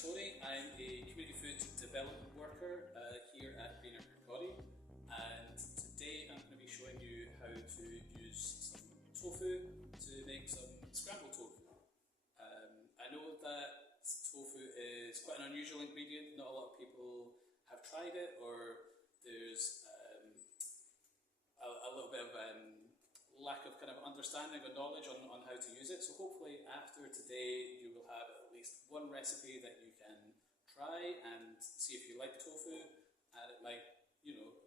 Tony. I'm a community food development worker here at Kirkcaldy, and today I'm going to be showing you how to use some tofu to make some scrambled tofu. I know that tofu is quite an unusual ingredient. Not a lot of people have tried it, or there's a little bit of lack of kind of understanding or knowledge on how to use it. So hopefully after today you will have at least one recipe that you can try and see if you like tofu, and it might,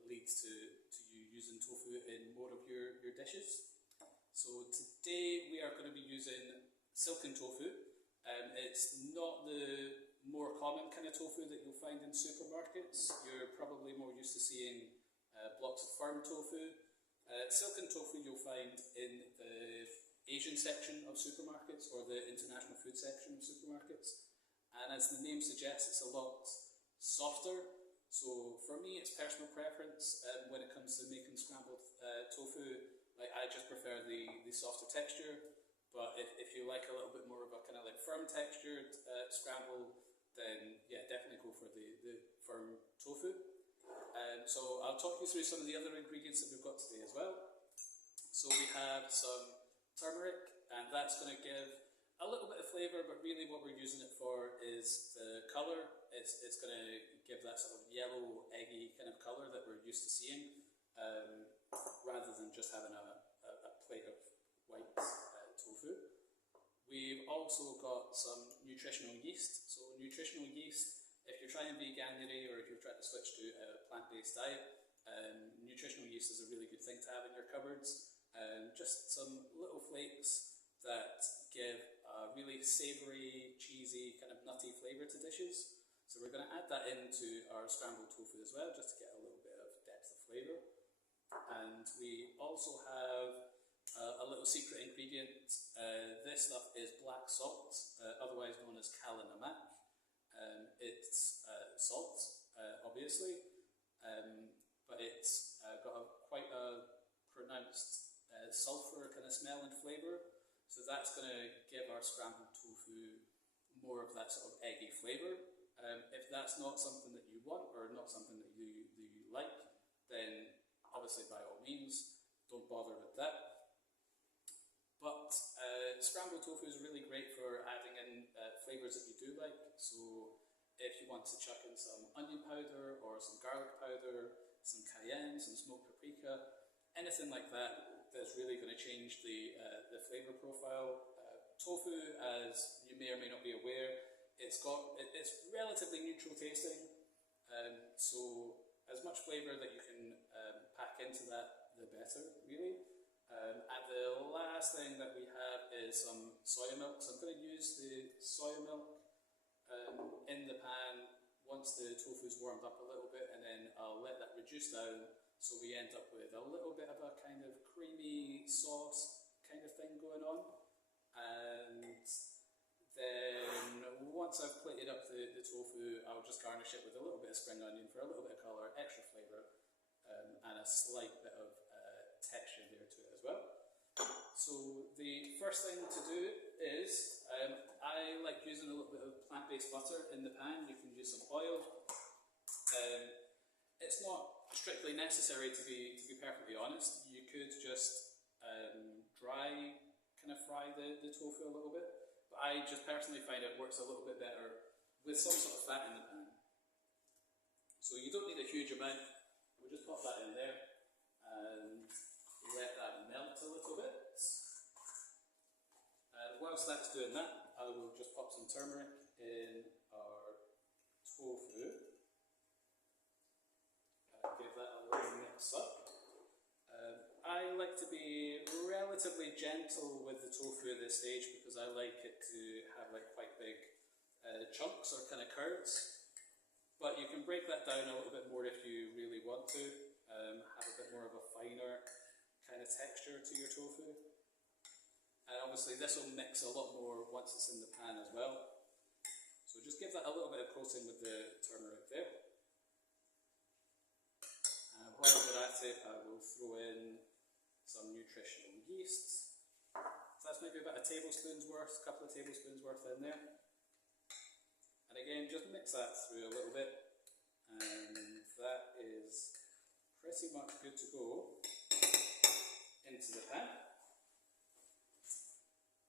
lead to you using tofu in more of your dishes. So today we are going to be using silken tofu. It's not the more common kind of tofu that you'll find in supermarkets. You're probably more used to seeing blocks of firm tofu. Silken tofu you'll find in the Asian section of supermarkets or the international food section of supermarkets, and as the name suggests, it's a lot softer. So for me, it's personal preference when it comes to making scrambled tofu. I just prefer the softer texture, but if you like a little bit more of a kind of like firm textured scramble, then yeah, definitely go for the firm tofu. So I'll talk you through some of the other ingredients that we've got today as well. So we have some turmeric, and that's going to give a little bit of flavour, but really what we're using it for is the colour. It's going to give that sort of yellow, eggy kind of colour that we're used to seeing, rather than just having a plate of white tofu. We've also got some nutritional yeast. So nutritional yeast, if you're trying veganuary or if you're trying to switch to a plant-based diet, nutritional yeast is a really good thing to have in your cupboards. Just some little flakes that give a really savoury, cheesy, kind of nutty flavour to dishes. So we're going to add that into our scrambled tofu as well, just to get a little bit of depth of flavour. And we also have a little secret ingredient. This stuff is black salt, otherwise known as kala namak. It's salt, obviously, but it's got quite a pronounced sulphur kind of smell and flavour, so that's going to give our scrambled tofu more of that sort of eggy flavour. If that's not something that you want or not something that you like, then obviously by all means don't bother with that. But scrambled tofu is really great for adding in flavours that you do like. So if you want to chuck in some onion powder or some garlic powder, some cayenne, some smoked paprika, anything like that, that's really going to change the flavour profile. Tofu, as you may or may not be aware, it's relatively neutral tasting, so as much flavour that you can pack into that, the better, really. And the last thing that we have is some soya milk. So I'm going to use the soya milk in the pan once the tofu's warmed up a little bit, and then I'll let that reduce down so we end up with a little bit of a kind of creamy sauce kind of thing going on. And then once I've plated up the tofu, I'll just garnish it with a little bit of spring onion for a little bit of colour, extra flavour, and a slight bit of texture there to it as well. So the first thing to do is, I like using a little bit of plant-based butter in the pan. You can use some oil. It's not strictly necessary to be perfectly honest. You could just dry kind of fry the tofu a little bit, but I just personally find it works a little bit better with some sort of fat in the pan. So you don't need a huge amount. We'll just pop that in there and let that melt a little bit. And whilst that's doing that, I will just pop some turmeric in our tofu. Give that a little mix up. I like to be relatively gentle with the tofu at this stage because I like it to have like quite big chunks or kind of curds. But you can break that down a little bit more if you really want to. Have a bit more of a finer kind of texture to your tofu. And obviously this will mix a lot more once it's in the pan as well. So just give that a little bit of coating with the turmeric there. And while we're at it, I will throw in some nutritional yeast. So that's maybe about a tablespoon's worth, a couple of tablespoons worth in there. And again, just mix that through a little bit, and that is pretty much good to go into the pan.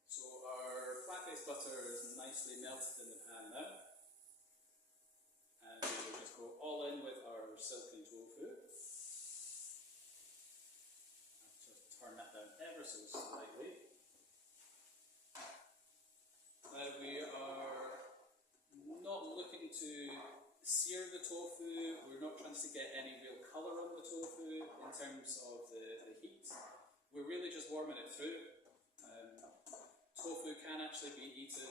So our plant-based butter is nicely melted in the pan now, and we'll just go all in with our silken tofu. I'll just turn that down ever so slightly. Now we are not looking to sear the tofu, we're not trying to get any real colour on the tofu in terms of the heat. We're really just warming it through. Tofu can actually be eaten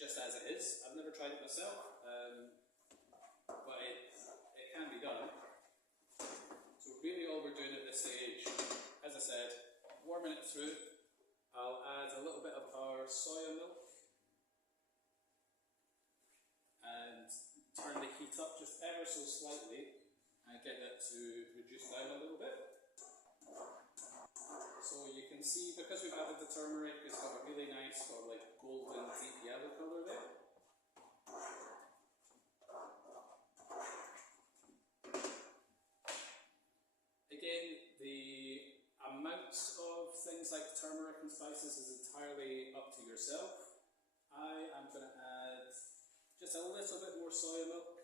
just as it is. I've never tried it myself, but it can be done. So really all we're doing at this stage, as I said, warming it through. I'll add a little bit of our soya milk and turn the heat up just ever so slightly and get that to reduce down a little bit. So you can see, because we've added the turmeric, it's got a really nice sort of like golden deep yellow colour there. Again, the amounts of things like turmeric and spices is entirely up to yourself. I am going to add just a little bit more soya milk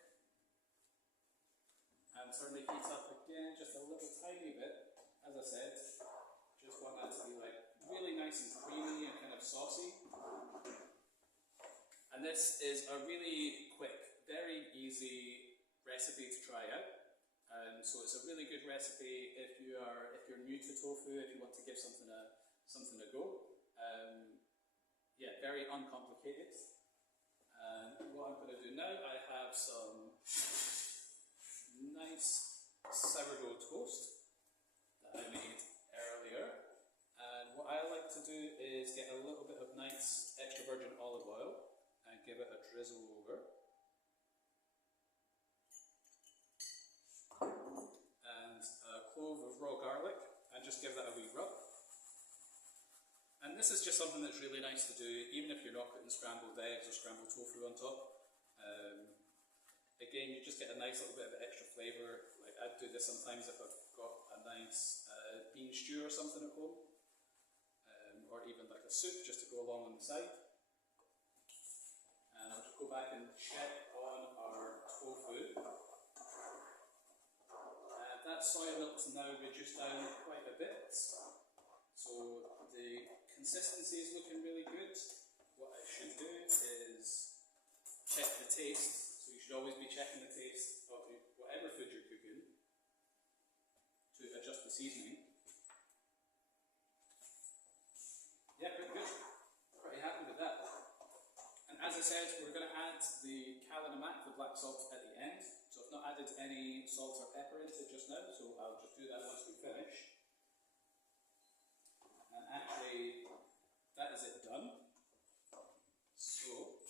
and turn the heat up again just a little tiny bit. As I said, just want that to be like really nice and creamy and kind of saucy. And this is a really quick, very easy recipe to try out. So it's a really good recipe if you're new to tofu, if you want to give something a go. Yeah, very uncomplicated. And what I'm going to do now, I have some nice sourdough toast that I made earlier. And what I like to do is get a little bit of nice extra virgin olive oil and give it a drizzle over. And a clove of raw garlic, and just give that a wee rub. And this is just something that's really nice to do, even if you're not putting scrambled eggs or scrambled tofu on top. Again, you just get a nice little bit of extra flavour. Like I'd do this sometimes if I've got a nice bean stew or something at home, or even like a soup just to go along on the side. And I'll just go back and check on our tofu. That soya milk's now reduced down quite a bit, so the consistency is looking really good. What I should do is check the taste. So you should always be checking the taste of whatever food you're cooking to adjust the seasoning. Yeah, pretty good. Pretty happy with that. And as I said, we're going to add the kalinamak, the black salt, at the end. So I've not added any salt or pepper into it just now, so I'll just do that once we finish. And actually, that is it done. So,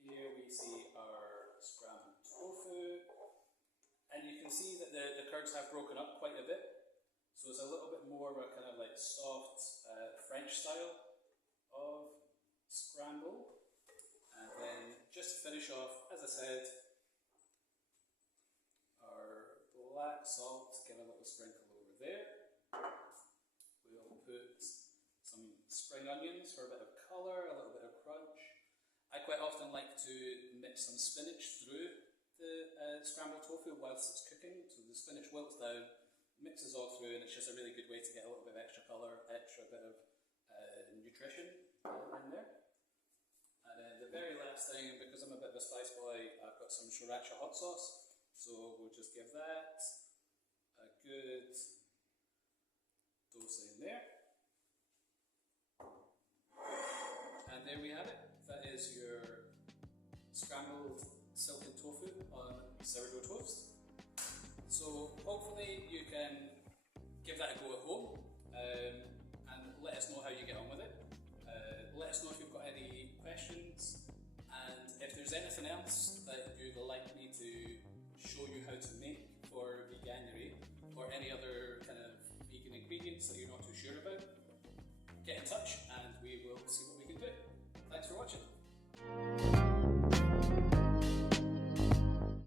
here we see our scrambled tofu, and you can see that the curds have broken up quite a bit. So it's a little bit more of a kind of like soft French style of scramble. And then just to finish off, as I said, our black salt, give a little sprinkle over there. We'll put some spring onions for a bit of colour, a little bit of crunch. I quite often like to mix some spinach through the scrambled tofu whilst it's cooking, so the spinach wilts down, mixes all through, and it's just a really good way to get a little bit of extra colour, extra bit of nutrition in there. And then the very last thing, because I'm a bit of a spice boy, I've got some sriracha hot sauce, so we'll just give that a good dose in there. And there we have it. That is your scrambled silken tofu on sourdough toast. So hopefully you can give that a go at home, and let us know how you get on with it. Let us know if you've got any questions, and if there's anything else that you'd like me to show you how to make for veganuary, or any other kind of vegan ingredients that you're not too sure about,